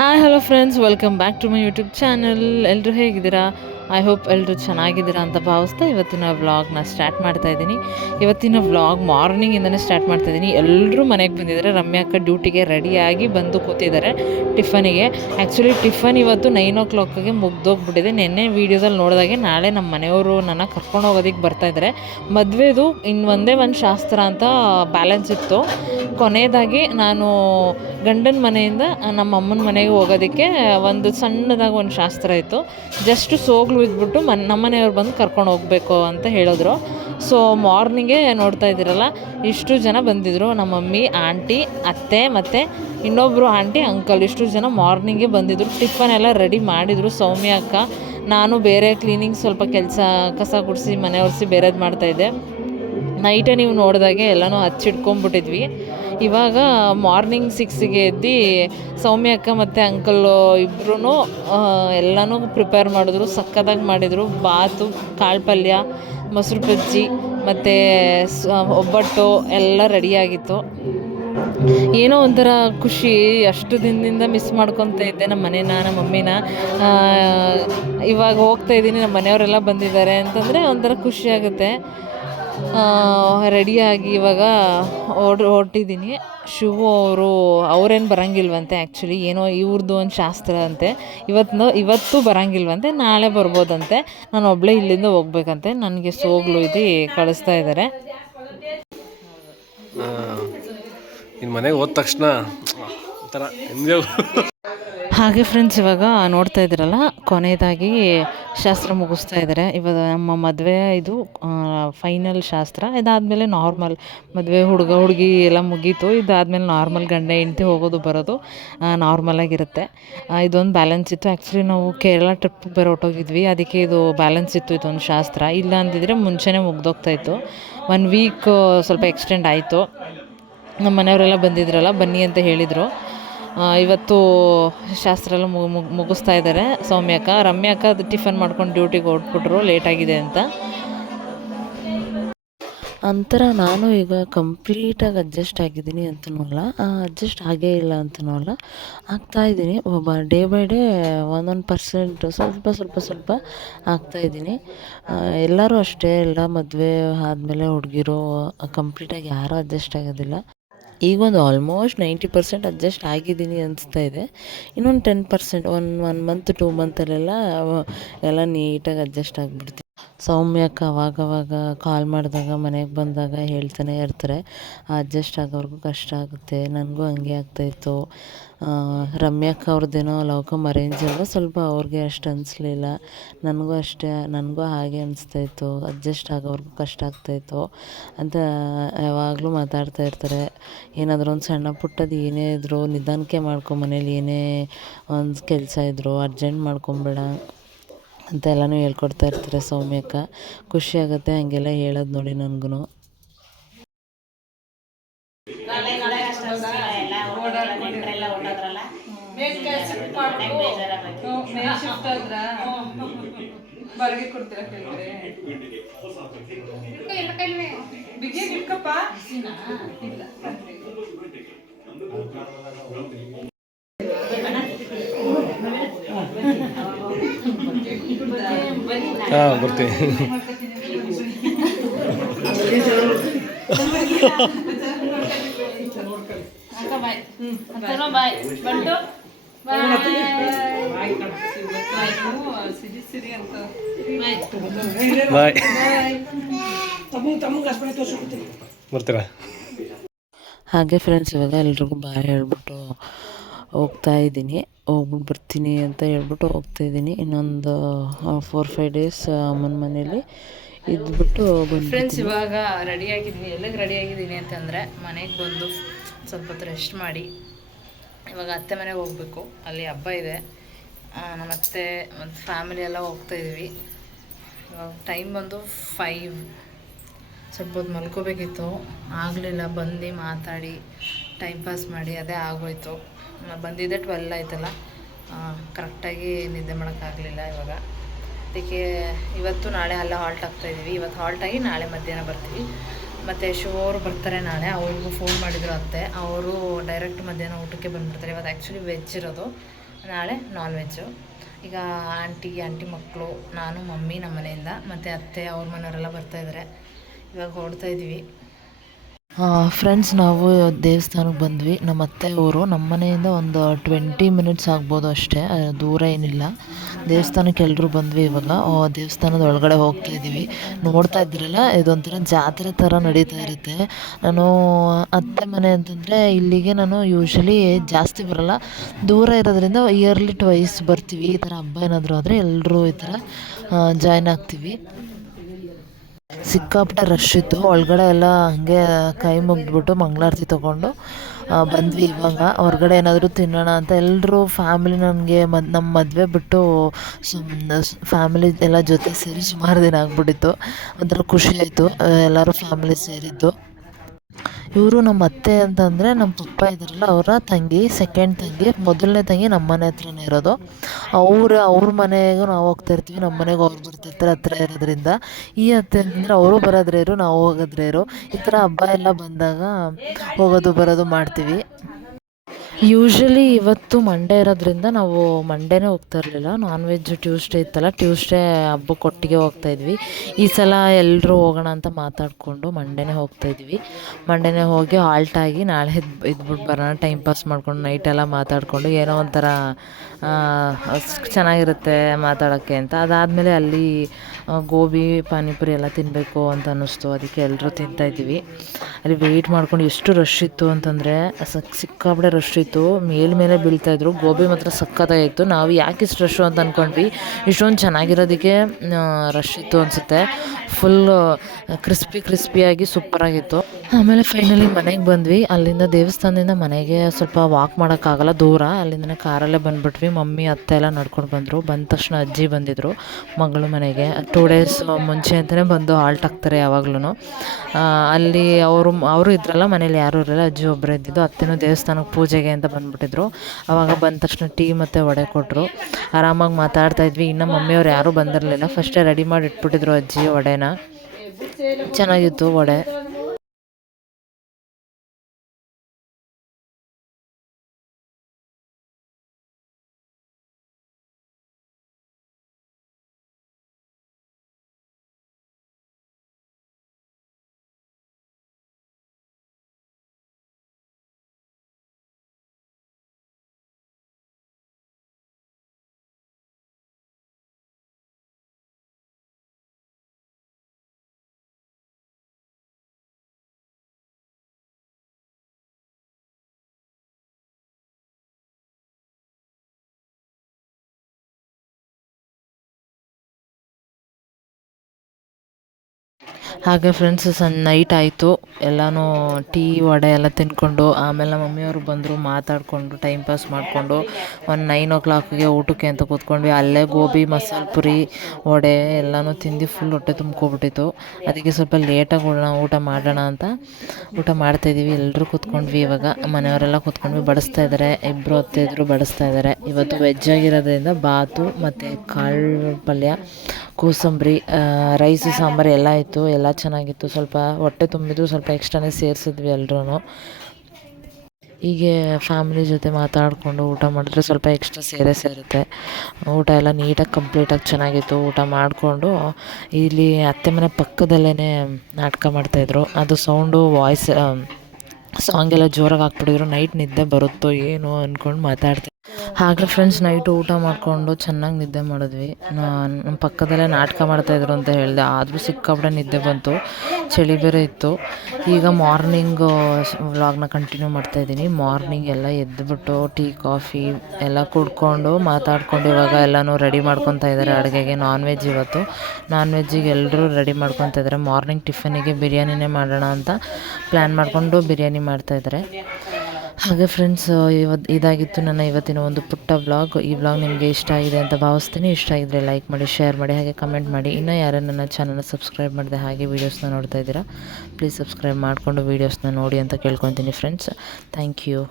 Hi hello friends welcome back to my YouTube channel ಎಲ್ಲರೂ ಹೇಗಿದ್ದೀರಾ? I hope ಎಲ್ಲರೂ ಚೆನ್ನಾಗಿದ್ದೀರಾ ಅಂತ ಭಾವಿಸ್ತಾ ಇವತ್ತಿನ ವ್ಲಾಗ್ನ ಸ್ಟಾರ್ಟ್ ಮಾಡ್ತಾ ಇದ್ದೀನಿ. ಇವತ್ತಿನ ವ್ಲಾಗ್ ಮಾರ್ನಿಂಗಿಂದನೇ ಸ್ಟಾರ್ಟ್ ಮಾಡ್ತಾ ಇದ್ದೀನಿ. ಎಲ್ಲರೂ ಮನೆಗೆ ಬಂದಿದ್ದಾರೆ. ರಮ್ಯಾಕ್ಕ ಡ್ಯೂಟಿಗೆ ರೆಡಿಯಾಗಿ ಬಂದು ಕೂತಿದ್ದಾರೆ ಟಿಫನಿಗೆ ಆ್ಯಕ್ಚುಲಿ ಟಿಫನ್ ಇವತ್ತು ನೈನ್ ಓ ಕ್ಲಾಕಿಗೆ ಮುಗ್ದೋಗ್ಬಿಟ್ಟಿದೆ. ನಿನ್ನೆ ವೀಡಿಯೋದಲ್ಲಿ ನೋಡಿದಾಗೆ ನಾಳೆ ನಮ್ಮ ಮನೆಯವರು ನನ್ನ ಕರ್ಕೊಂಡು ಹೋಗೋದಕ್ಕೆ ಬರ್ತಾಯಿದ್ದಾರೆ ಮದುವೆದು ಇನ್ನು ಒಂದೇ ಒಂದು ಶಾಸ್ತ್ರ ಅಂತ ಬ್ಯಾಲೆನ್ಸ್ ಇತ್ತು. ಕೊನೆಯದಾಗಿ ನಾನು ಗಂಡನ ಮನೆಯಿಂದ ನಮ್ಮ ಅಮ್ಮನ ಮನೆಗೆ ಹೋಗೋದಕ್ಕೆ ಒಂದು ಸಣ್ಣದಾಗಿ ಒಂದು ಶಾಸ್ತ್ರ ಇತ್ತು. ಜಸ್ಟ್ ಸೋಗ್ಲು ಇದ್ಬಿಟ್ಟು ಮನ್, ನಮ್ಮ ಮನೆಯವ್ರು ಬಂದು ಕರ್ಕೊಂಡು ಹೋಗಬೇಕು ಅಂತ ಹೇಳಿದ್ರು. ಸೊ, ಮಾರ್ನಿಂಗೇ ನೋಡ್ತಾ ಇದ್ದೀರಲ್ಲ, ಇಷ್ಟು ಜನ ಬಂದಿದ್ದರು ನಮ್ಮ ಮಮ್ಮಿ, ಆಂಟಿ, ಅತ್ತೆ ಮತ್ತು ಇನ್ನೊಬ್ಬರು ಆಂಟಿ, ಅಂಕಲ್ ಇಷ್ಟು ಜನ ಮಾರ್ನಿಂಗೇ ಬಂದಿದ್ದರು ಟಿಫನ್ ಎಲ್ಲ ರೆಡಿ ಮಾಡಿದರು. ಸೌಮ್ಯ ಅಕ್ಕ, ನಾನು ಬೇರೆ ಕ್ಲೀನಿಂಗ್ ಸ್ವಲ್ಪ ಕೆಲಸ, ಕಸ ಗುಡಿಸಿ, ಮನೆ ಒರೆಸಿ ಬೇರೆದು ಮಾಡ್ತಾಯಿದ್ದೆ ನೈಟೇ ನೀವು ನೋಡಿದಾಗೆ ಎಲ್ಲನೂ ಹಚ್ಚಿಟ್ಕೊಂಬಿಟ್ಟಿದ್ವಿ ಇವಾಗ ಮಾರ್ನಿಂಗ್ ಸಿಕ್ಸಿಗೆ ಎದ್ದು ಸೌಮ್ಯ ಅಕ್ಕ ಮತ್ತು ಅಂಕಲ್ಲು ಇಬ್ಬರೂ ಎಲ್ಲನೂ ಪ್ರಿಪೇರ್ ಮಾಡಿದ್ರು ಸಕ್ಕತ್ತಾಗಿ ಮಾಡಿದರು. ಬಾತು, ಕಾಳು ಪಲ್ಯ, ಮೊಸರು ಬಜ್ಜಿ, ಮತ್ತು ಒಬ್ಬಟ್ಟು ಎಲ್ಲ ರೆಡಿಯಾಗಿತ್ತು ಏನೋ ಒಂಥರ ಖುಷಿ, ಅಷ್ಟು ದಿನದಿಂದ ಮಿಸ್ ಮಾಡ್ಕೊತ ಇದ್ದೆ ನಮ್ಮ ಮನೇನ, ನಮ್ಮ ಮಮ್ಮಿನ. ಇವಾಗ ಹೋಗ್ತಾ ಇದ್ದೀನಿ, ನಮ್ಮ ಮನೆಯವರೆಲ್ಲ ಬಂದಿದ್ದಾರೆ ಅಂತಂದರೆ ಒಂಥರ ಖುಷಿ ಆಗುತ್ತೆ. ರೆಡಿಯಾಗಿ ಇವಾಗ ಓಡ್ ಹೊರಟಿದ್ದೀನಿ. ಶಿವು ಅವರು, ಅವ್ರೇನು ಬರೋಂಗಿಲ್ವಂತೆ ಆ್ಯಕ್ಚುಲಿ ಏನೋ ಇವ್ರದ್ದು ಒಂದು ಶಾಸ್ತ್ರ ಅಂತೆ. ಇವತ್ತು ಇವತ್ತು ಬರೋಂಗಿಲ್ವಂತೆ, ನಾಳೆ ಬರ್ಬೋದಂತೆ. ನಾನು ಒಬ್ಬಳೇ ಇಲ್ಲಿಂದ ಹೋಗ್ಬೇಕಂತೆ. ನನಗೆ ಸೋಗ್ಲು ಇದು, ಕಳಿಸ್ತಾ ಇದ್ದಾರೆ ಮನೆಗೆ ಹೋದ ತಕ್ಷಣ ಒಂಥರ ಹಾಗೆ ಫ್ರೆಂಡ್ಸ್ ಇವಾಗ ನೋಡ್ತಾ ಇದ್ದೀರಲ್ಲ ಕೊನೆಯದಾಗಿ ಶಾಸ್ತ್ರ ಮುಗಿಸ್ತಾ ಇದ್ದಾರೆ ಇವಾಗ ನಮ್ಮ ಮದುವೆ ಇದು ಫೈನಲ್ ಶಾಸ್ತ್ರ. ಇದಾದಮೇಲೆ ನಾರ್ಮಲ್ ಮದುವೆ ಹುಡುಗ ಹುಡುಗಿ ಎಲ್ಲ ಮುಗೀತು. ಇದಾದಮೇಲೆ ನಾರ್ಮಲ್ ಗಂಡ ಹೆಂಡ್ತಿ ಹೋಗೋದು ಬರೋದು ನಾರ್ಮಲಾಗಿರುತ್ತೆ ಇದೊಂದು ಬ್ಯಾಲೆನ್ಸ್ ಇತ್ತು. ಆ್ಯಕ್ಚುಲಿ ನಾವು ಕೇರಳ ಟ್ರಿಪ್ ಬೇರೆ ಹೊಟ್ಟೋಗಿದ್ವಿ ಅದಕ್ಕೆ ಇದು ಬ್ಯಾಲೆನ್ಸ್ ಇತ್ತು ಇದೊಂದು ಶಾಸ್ತ್ರ. ಇಲ್ಲ ಅಂದಿದ್ರೆ ಮುಂಚೆನೇ ಮುಗ್ದೋಗ್ತಾ ಇತ್ತು. ಒನ್ ವೀಕ್ ಸ್ವಲ್ಪ ಎಕ್ಸ್ಟೆಂಡ್ ಆಯಿತು. ನಮ್ಮ ಮನೆಯವರೆಲ್ಲ ಬಂದಿದ್ರಲ್ಲ, ಬನ್ನಿ ಅಂತ ಹೇಳಿದರು. ಇವತ್ತು ಶಾಸ್ತ್ರ ಎಲ್ಲ ಮುಗ್ ಮುಗ್- ಮುಗಿಸ್ತಾ ಇದ್ದಾರೆ. ಸೌಮ್ಯಕ್ಕ ರಮ್ಯಕ್ಕ ಅದು ಟಿಫನ್ ಮಾಡ್ಕೊಂಡು ಡ್ಯೂಟಿಗೆ ಹೊರಟ್ಬಿಟ್ರು ಲೇಟಾಗಿದೆ ಅಂತ. ಅಂತರ ನಾನು ಈಗ ಕಂಪ್ಲೀಟಾಗಿ ಅಡ್ಜಸ್ಟ್ ಆಗಿದ್ದೀನಿ ಅಂತನೂ ಅಲ್ಲ ಅಡ್ಜಸ್ಟ್ ಆಗೇ ಇಲ್ಲ ಅಂತನೂ ಅಲ್ಲ. ಆಗ್ತಾ ಇದ್ದೀನಿ, ಒಬ್ಬ ಡೇ ಬೈ ಡೇ ಒಂದೊಂದು ಪರ್ಸೆಂಟ್ ಸ್ವಲ್ಪ ಸ್ವಲ್ಪ ಸ್ವಲ್ಪ ಆಗ್ತಾ ಇದ್ದೀನಿ. ಎಲ್ಲರೂ ಅಷ್ಟೇ, ಎಲ್ಲ ಮದುವೆ ಆದಮೇಲೆ ಹುಡುಗಿರು ಕಂಪ್ಲೀಟಾಗಿ ಯಾರೂ ಅಡ್ಜಸ್ಟ್ ಆಗೋದಿಲ್ಲ. ಈಗೊಂದು ಆಲ್ಮೋಸ್ಟ್ ನೈಂಟಿ ಪರ್ಸೆಂಟ್ ಅಡ್ಜಸ್ಟ್ ಆಗಿದ್ದೀನಿ ಅನಿಸ್ತಾ ಇದೆ. ಇನ್ನೊಂದು ten percent one one month two ಮಂತಲ್ಲೆಲ್ಲ ಎಲ್ಲ ನೀಟಾಗಿ ಅಡ್ಜಸ್ಟ್ ಆಗಿಬಿಡ್ತೀನಿ ಸೌಮ್ಯಕ್ಕೆ ಅವಾಗವಾಗ ಕಾಲ್ ಮಾಡಿದಾಗ, ಮನೆಗೆ ಬಂದಾಗ ಹೇಳ್ತಾನೆ ಇರ್ತಾರೆ. ಅಡ್ಜಸ್ಟ್ ಆಗೋರ್ಗೂ ಕಷ್ಟ ಆಗುತ್ತೆ. ನನಗೂ ಹಂಗೆ ಆಗ್ತಾಯಿತ್ತು ರಮ್ಯಕ್ಕ ಅವ್ರದ್ದೇನೋ ಲವ್ ಅರೇಂಜ್ ಅಲ್ವ? ಸ್ವಲ್ಪ ಅವ್ರಿಗೆ ಅಷ್ಟು ಅನಿಸ್ಲಿಲ್ಲ. ನನಗೂ ಅಷ್ಟೇ, ನನಗೂ ಹಾಗೆ ಅನಿಸ್ತಾಯಿತ್ತು ಅಡ್ಜಸ್ಟ್ ಆಗೋರ್ಗೂ ಕಷ್ಟ ಆಗ್ತಾಯಿತ್ತು ಅಂತ ಯಾವಾಗಲೂ ಮಾತಾಡ್ತಾ ಇರ್ತಾರೆ. ಏನಾದರೂ ಒಂದು ಸಣ್ಣ ಪುಟ್ಟದ್ದು ಏನೇ ಇದ್ದರೂ ನಿಧಾನಕ್ಕೆ ಮಾಡ್ಕೊ ಮನೇಲಿ ಏನೇ ಒಂದು ಕೆಲಸ ಇದ್ದರೂ ಅರ್ಜೆಂಟ್ ಮಾಡ್ಕೊಂಬೇಡ. ಅಂತ ಎಲ್ಲನೂ ಹೇಳ್ಕೊಡ್ತಾ ಇರ್ತಾರೆ ಸೌಮ್ಯಕ್ಕ ಖುಷಿ ಆಗುತ್ತೆ, ಹಂಗೆಲ್ಲ ಹೇಳೋದು ನೋಡಿ ನನಗೂ ಬರ್ಗಿ ಕೊಡ್ತೀರಾ ಬಿಗಿ ಇಟ್ಕಪ್ಪ ಹಾಂ ಬರ್ತೀವಿ ಬರ್ತೀರಾ? ಹಾಗೆ ಫ್ರೆಂಡ್ಸ್ ಇವಾಗ ಎಲ್ರಿಗೂ ಬಾಯ್ ಹೇಳ್ಬಿಟ್ಟು ಹೋಗ್ತಾ ಇದ್ದೀನಿ. ಹೋಗ್ಬಿಟ್ಟು ಬರ್ತೀನಿ ಅಂತ ಹೇಳ್ಬಿಟ್ಟು ಹೋಗ್ತಾ ಇದ್ದೀನಿ. ಇನ್ನೊಂದು ಫೋರ್ ಫೈವ್ ಡೇಸ್ ಅಮ್ಮನ ಮನೇಲಿ ಇದ್ಬಿಟ್ಟು ಫ್ರೆಂಡ್ಸ್ ಇವಾಗ ರೆಡಿಯಾಗಿದ್ದೀನಿ ಎಲ್ಲಿಗೆ ರೆಡಿಯಾಗಿದ್ದೀನಿ ಅಂತಂದರೆ ಮನೆಗೆ ಬಂದು ಸ್ವಲ್ಪ ಹೊತ್ತು ರೆಸ್ಟ್ ಮಾಡಿ. ಇವಾಗ ಅತ್ತೆ ಮನೆಗೆ ಹೋಗಬೇಕು. ಅಲ್ಲಿ ಹಬ್ಬ ಇದೆ. ನಮ್ಮ ಅತ್ತೆ ಮತ್ತು ಫ್ಯಾಮಿಲಿ ಎಲ್ಲ ಹೋಗ್ತಾ ಇದ್ದೀವಿ ಇವಾಗ ಟೈಮ್ ಬಂದು ಫೈವ್ ಸ್ವಲ್ಪ ಹೊತ್ತು ಮಲ್ಕೋಬೇಕಿತ್ತು. ಆಗಲಿಲ್ಲ. ಬಂದು ಮಾತಾಡಿ ಟೈಮ್ ಪಾಸ್ ಮಾಡಿ, ಅದೇ ಆಗೋಯ್ತು. ಬಂದಿದ್ದೆ ಟ್ವೆಲ್ ಆಯ್ತಲ್ಲ. ಕರೆಕ್ಟಾಗಿ ನಿದ್ದೆ ಮಾಡೋಕ್ಕಾಗಲಿಲ್ಲ ಇವಾಗ. ಅದಕ್ಕೆ ಇವತ್ತು ನಾಳೆ ಅಲ್ಲ ಹಾಲ್ಟ್ ಆಗ್ತಾಯಿದ್ದೀವಿ ಇವತ್ತು ಹಾಲ್ಟ್ ಆಗಿ ನಾಳೆ ಮಧ್ಯಾಹ್ನ ಬರ್ತೀವಿ. ಮತ್ತು ಶಿವ ಬರ್ತಾರೆ ನಾಳೆ. ಅವ್ರಿಗೂ ಫೋನ್ ಮಾಡಿದ್ರು ಅತ್ತೆ. ಅವರು ಡೈರೆಕ್ಟ್ ಮಧ್ಯಾಹ್ನ ಊಟಕ್ಕೆ ಬಂದ್ಬಿಡ್ತಾರೆ. ಇವತ್ತು ಆ್ಯಕ್ಚುಲಿ ವೆಜ್ ಇರೋದು. ನಾಳೆ ನಾನ್ ವೆಜ್ಜು ಈಗ ಆಂಟಿ ಆಂಟಿ ಮಕ್ಕಳು ನಾನು, ಮಮ್ಮಿ ನಮ್ಮ ಮನೆಯಿಂದ ಮತ್ತು ಅತ್ತೆ, ಅವ್ರ ಮನೆಯವರೆಲ್ಲ ಬರ್ತಾಯಿದ್ದಾರೆ ಇವಾಗ ಹೊರಡ್ತಾ ಫ್ರೆಂಡ್ಸ್ ನಾವು ದೇವಸ್ಥಾನಕ್ಕೆ ಬಂದ್ವಿ. ನಮ್ಮ ಅತ್ತೆ ಊರು. ನಮ್ಮ ಮನೆಯಿಂದ ಒಂದು ಟ್ವೆಂಟಿ ಮಿನಿಟ್ಸ್ ಆಗ್ಬೋದು ಅಷ್ಟೇ. ದೂರ ಏನಿಲ್ಲ. ದೇವಸ್ಥಾನಕ್ಕೆ ಎಲ್ಲರೂ ಬಂದ್ವಿ ಇವಾಗ. ದೇವಸ್ಥಾನದ ಒಳಗಡೆ ಹೋಗ್ತಾ ಇದ್ದೀವಿ ನೋಡ್ತಾ ಇದ್ರಲ್ಲ, ಇದೊಂಥರ ಜಾತ್ರೆ ಥರ ನಡೀತಾ ಇರುತ್ತೆ. ನಾನು ಅತ್ತೆ ಮನೆ ಅಂತಂದರೆ ಇಲ್ಲಿಗೆ ನಾನು ಯೂಶ್ವಲಿ ಜಾಸ್ತಿ ಬರಲ್ಲ. ದೂರ ಇರೋದ್ರಿಂದ ಇಯರ್ಲಿ ಟ್ವೈಸ್ ಬರ್ತೀವಿ. ಈ ಥರ ಹಬ್ಬ ಏನಾದರೂ ಆದರೆ ಎಲ್ಲರೂ ಈ ಥರ ಜಾಯ್ನ್ ಆಗ್ತೀವಿ. ಸಿಕ್ಕಾಪಟ್ಟೆ ರಶ್ ಇತ್ತು. ಒಳಗಡೆ ಎಲ್ಲ ಹಾಗೆ ಕೈ ಮುಗಿದ್ಬಿಟ್ಟು ಮಂಗಳಾರತಿ ತೊಗೊಂಡು ಬಂದ್ವಿ ಇವಾಗ. ಹೊರಗಡೆ ಏನಾದರೂ ತಿನ್ನೋಣ ಅಂತ ಎಲ್ಲರೂ ಫ್ಯಾಮಿಲಿ ನನಗೆ ಮದ್ ನಮ್ಮ ಮದುವೆ ಬಿಟ್ಟು ಫ್ಯಾಮಿಲಿ ಎಲ್ಲ ಜೊತೆ ಸೇರಿ ಸುಮಾರು ದಿನ ಆಗ್ಬಿಟ್ಟಿತ್ತು. ಒಂಥರ ಖುಷಿ ಆಯಿತು. ಎಲ್ಲರೂ ಫ್ಯಾಮಿಲಿ ಸೇರಿದ್ದು. ಇವರು ನಮ್ಮ ಅತ್ತೆ ಅಂತಂದರೆ ನಮ್ಮ ಪಪ್ಪ ಇದ್ರಲ್ಲ, ಅವರ ತಂಗಿ ಸೆಕೆಂಡ್ ತಂಗಿ, ಮೊದಲನೇ ತಂಗಿ ನಮ್ಮ ಮನೆ ಹತ್ರನೇ ಇರೋದು. ಅವ್ರು, ಅವ್ರ ಮನೆಗೂ ನಾವು ಹೋಗ್ತಾ ಇರ್ತೀವಿ ನಮ್ಮ ಮನೆಗೆ ಅವ್ರು ಬರ್ತಿರ್ತಾರೆ, ಹತ್ರ ಇರೋದ್ರಿಂದ. ಈ ಅತ್ತೆ ಅಂದರೆ ಅವರು ಬರೋದ್ರೇರು ನಾವು ಹೋಗೋದ್ರೇರು ಈ ಥರ ಹಬ್ಬ ಎಲ್ಲ ಬಂದಾಗ ಹೋಗೋದು, ಬರೋದು ಮಾಡ್ತೀವಿ. ಯೂಶ್ವಲಿ ಇವತ್ತು ಮಂಡೇ ಇರೋದ್ರಿಂದ ನಾವು ಮಂಡೇನೇ ಹೋಗ್ತಾ ಇರಲಿಲ್ಲ. ನಾನ್ ವೆಜ್ ಟ್ಯೂಸ್ಡೇ ಇತ್ತಲ್ಲ ಟ್ಯೂಸ್ಡೇ ಹಬ್ಬಕ್ಕೆ ಹೋಗ್ತಾ ಇದ್ವಿ. ಈ ಸಲ ಎಲ್ಲರೂ ಹೋಗೋಣ ಅಂತ ಮಾತಾಡಿಕೊಂಡು ಮಂಡೇನೇ ಹೋಗ್ತಾ ಇದ್ವಿ. ಮಂಡೇನೇ ಹೋಗಿ ಹಾಲ್ಟ್ ಆಗಿ ನಾಳೆ ಇದ್ಬಿಟ್ಟು ಬರೋಣ ಟೈಮ್ ಪಾಸ್ ಮಾಡ್ಕೊಂಡು ನೈಟೆಲ್ಲ ಮಾತಾಡಿಕೊಂಡು ಏನೋ ಒಂಥರ ಚೆನ್ನಾಗಿರುತ್ತೆ ಮಾತಾಡೋಕ್ಕೆ ಅಂತ. ಅದಾದಮೇಲೆ ಅಲ್ಲಿ ಗೋಬಿ, ಪಾನಿಪುರಿ ಎಲ್ಲ ತಿನ್ನಬೇಕು ಅಂತ ಅನ್ನಿಸ್ತು. ಅದಕ್ಕೆ ಎಲ್ಲರೂ ತಿಂತಾಯಿದ್ವಿ ಅಲ್ಲಿ ವೆಯ್ಟ್ ಮಾಡ್ಕೊಂಡು ಎಷ್ಟು ರಶ್ ಇತ್ತು ಅಂತಂದರೆ ಸಕ್ ಸಿಕ್ಕಾಪಟ್ಟೆ ರಶ್ ಇತ್ತು. ಮೇಲ್ಮೇಲೆ ಬೀಳ್ತಾಯಿದ್ರು ಗೋಬಿ ಮಾತ್ರ ಸಖತ್ತಾಗಿತ್ತು ನಾವು ಯಾಕೆ ಇಷ್ಟು ರಶ್ಶು ಅಂತ ಅಂದ್ಕೊಂಡ್ವಿ ಇಷ್ಟೊಂದು ಚೆನ್ನಾಗಿರೋದಕ್ಕೆ ರಶ್ ಇತ್ತು ಅನಿಸುತ್ತೆ. ಫುಲ್ ಕ್ರಿಸ್ಪಿ ಕ್ರಿಸ್ಪಿಯಾಗಿ ಸೂಪರಾಗಿತ್ತು ಆಮೇಲೆ ಫೈನಲಿ ಮನೆಗೆ ಬಂದ್ವಿ. ಅಲ್ಲಿಂದ ದೇವಸ್ಥಾನದಿಂದ ಮನೆಗೆ ಸ್ವಲ್ಪ ವಾಕ್ ಮಾಡೋಕ್ಕಾಗಲ್ಲ, ದೂರ. ಅಲ್ಲಿಂದ ಕಾರಲ್ಲೇ ಬಂದುಬಿಟ್ವಿ. ಮಮ್ಮಿ, ಅತ್ತೆ ಎಲ್ಲ ನಡ್ಕೊಂಡು ಬಂದರು. ಬಂದ ತಕ್ಷಣ ಅಜ್ಜಿ ಬಂದಿದ್ದರು ಮಗಳು ಮನೆಗೆ. ಟೂ ಡೇಸ್ ಮುಂಚೆ ಅಂತಲೇ ಬಂದು ಹಾಲ್ಟ್ ಆಗ್ತಾರೆ ಯಾವಾಗ್ಲೂ ಅಲ್ಲಿ ಅವರು ಅವರು ಇದ್ರಲ್ಲ ಮನೇಲಿ ಯಾರೂ ಇರಲ್ಲ, ಅಜ್ಜಿ ಒಬ್ಬರೇ ಇದ್ದಿದ್ದು. ಅತ್ತೆನೂ ದೇವಸ್ಥಾನಕ್ಕೆ ಪೂಜೆಗೆ ಅಂತ ಬಂದುಬಿಟ್ಟಿದ್ರು. ಆವಾಗ ಬಂದ ತಕ್ಷಣ ಟೀ ಮತ್ತು ವಡೆ ಕೊಟ್ಟರು ಆರಾಮಾಗಿ ಮಾತಾಡ್ತಾ ಇದ್ವಿ. ಇನ್ನು ಮಮ್ಮಿಯವ್ರು ಯಾರೂ ಬಂದಿರಲಿಲ್ಲ. ಫಸ್ಟೇ ರೆಡಿ ಮಾಡಿ ಇಟ್ಬಿಟ್ಟಿದ್ರು ಅಜ್ಜಿ ವಡೆನ. ಚೆನ್ನಾಗಿತ್ತು ವಡೆ. ಹಾಗೆ ಫ್ರೆಂಡ್ಸ್ ಸಣ್ಣ ನೈಟ್ ಆಯಿತು. ಎಲ್ಲನೂ ಟೀ, ವಡೆ ಎಲ್ಲ ತಿನ್ಕೊಂಡು ಆಮೇಲೆ ಮಮ್ಮಿಯವರು ಬಂದರು, ಮಾತಾಡಿಕೊಂಡು ಟೈಮ್ ಪಾಸ್ ಮಾಡಿಕೊಂಡು ಒಂದು ನೈನ್ ಓ ಕ್ಲಾಕ್ಗೆ ಊಟಕ್ಕೆ ಅಂತ ಕೂತ್ಕೊಂಡ್ವಿ. ಅಲ್ಲೇ ಗೋಬಿ, ಮಸಾಲ ಪುರಿ, ವಡೆ ಎಲ್ಲನೂ ತಿಂದು ಫುಲ್ ಹೊಟ್ಟೆ ತುಂಬ್ಕೊಬಿಟ್ಟಿತ್ತು. ಅದಕ್ಕೆ ಸ್ವಲ್ಪ ಲೇಟಾಗಿ ಊಟ ಮಾಡೋಣ ಅಂತ ಊಟ ಮಾಡ್ತಾಯಿದ್ದೀವಿ ಎಲ್ಲರೂ ಕೂತ್ಕೊಂಡ್ವಿ ಇವಾಗ. ಮನೆಯವರೆಲ್ಲ ಕೂತ್ಕೊಂಡ್ವಿ. ಬಡಿಸ್ತಾ ಇದ್ದಾರೆ ಇಬ್ಬರು ಅತ್ತೆ ಇದ್ರು ಬಡಿಸ್ತಾ ಇದ್ದಾರೆ ಇವತ್ತು ವೆಜ್ ಆಗಿರೋದ್ರಿಂದ ಬಾತು ಮತ್ತು ಕಾಳು ಪಲ್ಯ. ಕೋಸಂಬರಿ ರೈಸು, ಸಾಂಬಾರು ಎಲ್ಲ ಇತ್ತು ಎಲ್ಲ ಚೆನ್ನಾಗಿತ್ತು. ಸ್ವಲ್ಪ ಹೊಟ್ಟೆ ತುಂಬಿದ್ರು ಸ್ವಲ್ಪ ಎಕ್ಸ್ಟ್ರಾನೇ ಸೇರಿಸಿದ್ವಿ ಎಲ್ಲರೂ ಹೀಗೆ ಫ್ಯಾಮಿಲಿ ಜೊತೆ ಮಾತಾಡಿಕೊಂಡು ಊಟ ಮಾಡಿದ್ರೆ ಸ್ವಲ್ಪ ಎಕ್ಸ್ಟ್ರಾ ಸೇರೇ ಸೇರುತ್ತೆ. ಊಟ ಎಲ್ಲ ನೀಟಾಗಿ ಕಂಪ್ಲೀಟಾಗಿ ಚೆನ್ನಾಗಿತ್ತು. ಊಟ ಮಾಡಿಕೊಂಡು ಇಲ್ಲಿ ಅತ್ತೆ ಮನೆ ಪಕ್ಕದಲ್ಲೇ ನಾಟಕ ಮಾಡ್ತಾಯಿದ್ರು. ಅದು ಸೌಂಡು ವಾಯ್ಸ್ ಸಾಂಗ್ ಎಲ್ಲ ಜೋರಾಗಿ ಹಾಕ್ಬಿಟ್ಟಿದ್ರು. ನೈಟ್ ನಿದ್ದೆ ಬರುತ್ತೋ ಏನೋ ಅಂದ್ಕೊಂಡು ಮಾತಾಡ್ತಾ ಹಾಗೆ ಫ್ರೆಂಡ್ಸ್ ನೈಟ್ ಊಟ ಮಾಡಿಕೊಂಡು ಚೆನ್ನಾಗಿ ನಿದ್ದೆ ಮಾಡಿದ್ವಿ. ನಾನು ನಮ್ಮ ಪಕ್ಕದಲ್ಲೇ ನಾಟಕ ಮಾಡ್ತಾಯಿದ್ರು ಅಂತ ಹೇಳಿದೆ. ಆದರೂ ಸಿಕ್ಕಾಪಟ್ಟೆ ನಿದ್ದೆ ಬಂತು. ಚಳಿ ಬೇರೆ ಇತ್ತು. ಈಗ ಮಾರ್ನಿಂಗ್ ವ್ಲಾಗ್ನ ಕಂಟಿನ್ಯೂ ಮಾಡ್ತಾಯಿದ್ದೀನಿ ಮಾರ್ನಿಂಗ್ ಎಲ್ಲ ಎದ್ದುಬಿಟ್ಟು ಟೀ, ಕಾಫಿ ಎಲ್ಲ ಕುಡ್ಕೊಂಡು ಮಾತಾಡ್ಕೊಂಡು ಇವಾಗ ಎಲ್ಲನೂ ರೆಡಿ ಮಾಡ್ಕೊತಾ ಇದ್ದಾರೆ ಅಡುಗೆಗೆ. ನಾನ್ ವೆಜ್ ಇವತ್ತು. ನಾನ್ ವೆಜ್ಜಿಗೆ ಎಲ್ಲರೂ ರೆಡಿ ಮಾಡ್ಕೊತಾ ಇದ್ದಾರೆ. ಮಾರ್ನಿಂಗ್ ಟಿಫನಿಗೆ ಬಿರಿಯಾನಿನೇ ಮಾಡೋಣ ಅಂತ ಪ್ಲ್ಯಾನ್ ಮಾಡಿಕೊಂಡು ಬಿರಿಯಾನಿ ಮಾಡ್ತಾಯಿದ್ದಾರೆ ಹಾಗೆ ಫ್ರೆಂಡ್ಸ್ ಇವತ್ತು ಇದಾಗಿತ್ತು ನನ್ನ ಇವತ್ತಿನ ಒಂದು ಪುಟ್ಟ ವ್ಲಾಗ್ ಈ ವ್ಲಾಗ್ ನಿಮಗೆ ಇಷ್ಟ ಆಗಿದೆ ಅಂತ ಭಾವಿಸ್ತೀನಿ. ಇಷ್ಟ ಆಗಿದ್ರೆ ಲೈಕ್ ಮಾಡಿ ಶೇರ್ ಮಾಡಿ, ಹಾಗೆ ಕಮೆಂಟ್ ಮಾಡಿ. ಇನ್ನೂ ಯಾರು ನನ್ನ ಚಾನಲ್ನ ಸಬ್ಸ್ಕ್ರೈಬ್ ಮಾಡಿದೆ ಹಾಗೆ ವೀಡಿಯೋಸ್ನ ನೋಡ್ತಾ ಇದ್ದೀರಾ ಪ್ಲೀಸ್ ಸಬ್ಸ್ಕ್ರೈಬ್ ಮಾಡಿಕೊಂಡು ವೀಡಿಯೋಸ್ನ ನೋಡಿ ಅಂತ ಕೇಳ್ಕೊತೀನಿ ಫ್ರೆಂಡ್ಸ್ ಥ್ಯಾಂಕ್ ಯು